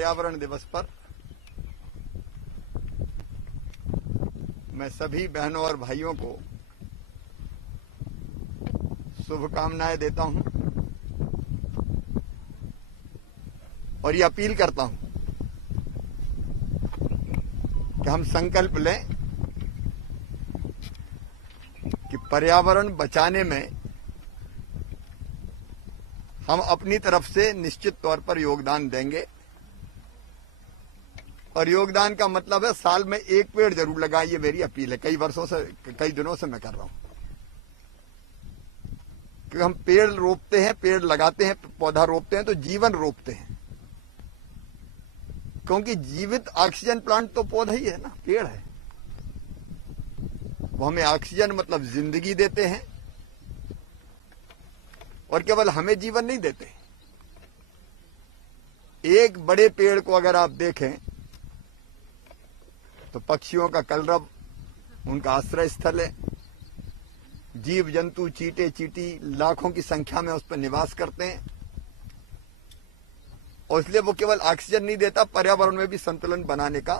पर्यावरण दिवस पर मैं सभी बहनों और भाइयों को शुभकामनाएं देता हूं और ये अपील करता हूं कि हम संकल्प लें कि पर्यावरण बचाने में हम अपनी तरफ से निश्चित तौर पर योगदान देंगे। और योगदान का मतलब है साल में एक पेड़ जरूर लगाएं, ये मेरी अपील है। कई वर्षों से, कई दिनों से मैं कर रहा हूं कि हम पेड़ रोपते हैं, पेड़ लगाते हैं, पौधा रोपते हैं तो जीवन रोपते हैं, क्योंकि जीवित ऑक्सीजन प्लांट तो पौधा ही है ना, पेड़ है। वो हमें ऑक्सीजन मतलब जिंदगी देते हैं और केवल हमें जीवन नहीं देते। एक बड़े पेड़ को अगर आप देखें तो पक्षियों का कलरव उनका आश्रय स्थल है। जीव जंतु, चींटे चींटी लाखों की संख्या में उस पर निवास करते हैं और इसलिए वो केवल ऑक्सीजन नहीं देता, पर्यावरण में भी संतुलन बनाने का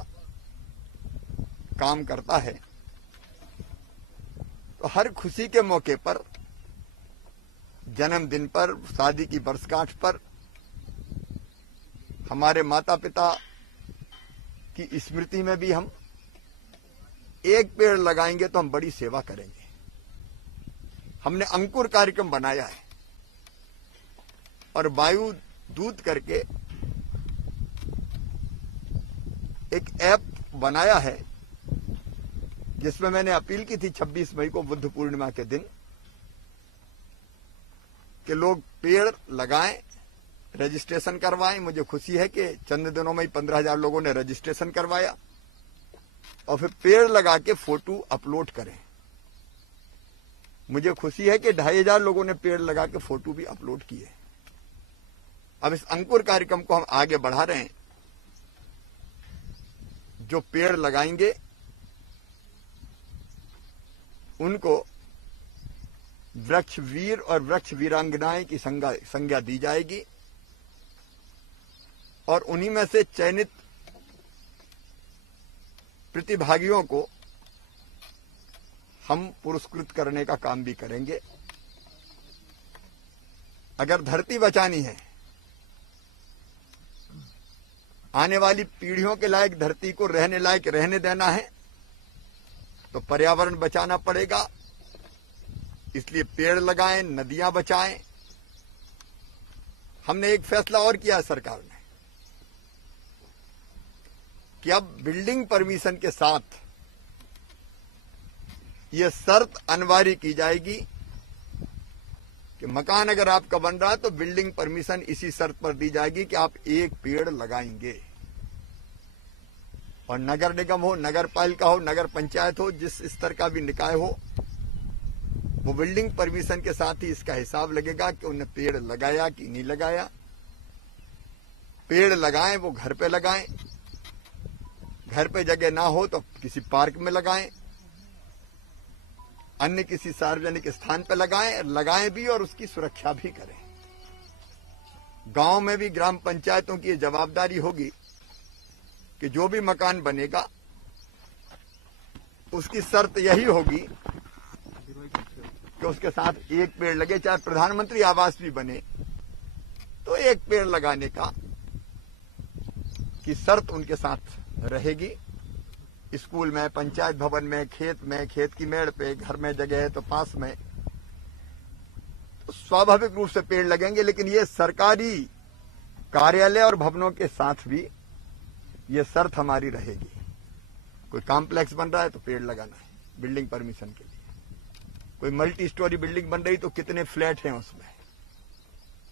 काम करता है। तो हर खुशी के मौके पर, जन्मदिन पर, शादी की वर्षगांठ पर हमारे माता पिता की स्मृति में भी हम एक पेड़ लगाएंगे तो हम बड़ी सेवा करेंगे। हमने अंकुर कार्यक्रम बनाया है और वायु दूत करके एक ऐप बनाया है जिसमें मैंने अपील की थी 26 मई को बुद्ध पूर्णिमा के दिन कि लोग पेड़ लगाएं, रजिस्ट्रेशन करवाएं। मुझे खुशी है कि चंद दिनों में ही 15,000 लोगों ने रजिस्ट्रेशन करवाया और फिर पेड़ लगा के फोटो अपलोड करें। मुझे खुशी है कि 2,500 लोगों ने पेड़ लगा के फोटो भी अपलोड किए। अब इस अंकुर कार्यक्रम को हम आगे बढ़ा रहे हैं। जो पेड़ लगाएंगे उनको वृक्ष वीर और वृक्ष वीरांगनाएं की संज्ञा दी जाएगी और उन्हीं में से चयनित प्रतिभागियों को हम पुरस्कृत करने का काम भी करेंगे। अगर धरती बचानी है, आने वाली पीढ़ियों के लायक धरती को रहने लायक रहने देना है, तो पर्यावरण बचाना पड़ेगा। इसलिए पेड़ लगाएं, नदियां बचाएं। हमने एक फैसला और किया है सरकार ने कि अब बिल्डिंग परमिशन के साथ यह शर्त अनिवार्य की जाएगी कि मकान अगर आपका बन रहा है तो बिल्डिंग परमिशन इसी शर्त पर दी जाएगी कि आप एक पेड़ लगाएंगे। और नगर निगम हो, नगर पालिका हो, नगर पंचायत हो, जिस स्तर का भी निकाय हो, वो बिल्डिंग परमिशन के साथ ही इसका हिसाब लगेगा कि उन्हें पेड़ लगाया कि नहीं लगाया। पेड़ लगाएं, वो घर पे लगाएं, घर पे जगह ना हो तो किसी पार्क में लगाएं, अन्य किसी सार्वजनिक स्थान पे लगाएं भी और उसकी सुरक्षा भी करें। गांव में भी ग्राम पंचायतों की जवाबदारी होगी कि जो भी मकान बनेगा उसकी शर्त यही होगी कि उसके साथ एक पेड़ लगे। चाहे प्रधानमंत्री आवास भी बने तो एक पेड़ लगाने की शर्त उनके साथ रहेगी। स्कूल में, पंचायत भवन में, खेत की मेड़ पे, घर में जगह है तो पास में, तो स्वाभाविक रूप से पेड़ लगेंगे। लेकिन ये सरकारी कार्यालय और भवनों के साथ भी ये शर्त हमारी रहेगी। कोई कॉम्प्लेक्स बन रहा है तो पेड़ लगाना है बिल्डिंग परमिशन के लिए। कोई मल्टी स्टोरी बिल्डिंग बन रही तो कितने फ्लैट हैं उसमें,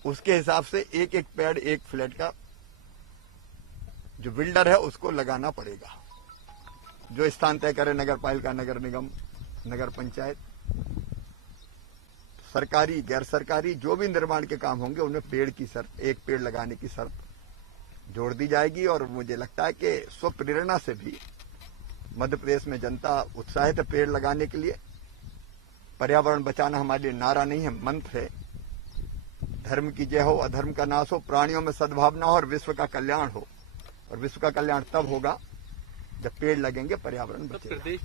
उसके हिसाब से एक एक पेड़ एक फ्लैट का जो बिल्डर है उसको लगाना पड़ेगा। जो स्थान तय करे नगर पालिका, नगर निगम, नगर पंचायत, सरकारी गैर सरकारी जो भी निर्माण के काम होंगे उनमें पेड़ की शर्त, एक पेड़ लगाने की शर्त जोड़ दी जाएगी। और मुझे लगता है कि स्वप्रेरणा से भी मध्य प्रदेश में जनता उत्साहित है पेड़ लगाने के लिए। पर्यावरण बचाना हमारे लिए नारा नहीं है, मंत्र है। धर्म की जय हो, अधर्म का नाश हो, प्राणियों में सद्भावना हो और विश्व का कल्याण हो। और विश्व का कल्याण तब होगा जब पेड़ लगेंगे, पर्यावरण तो बचेगा। प्रदेश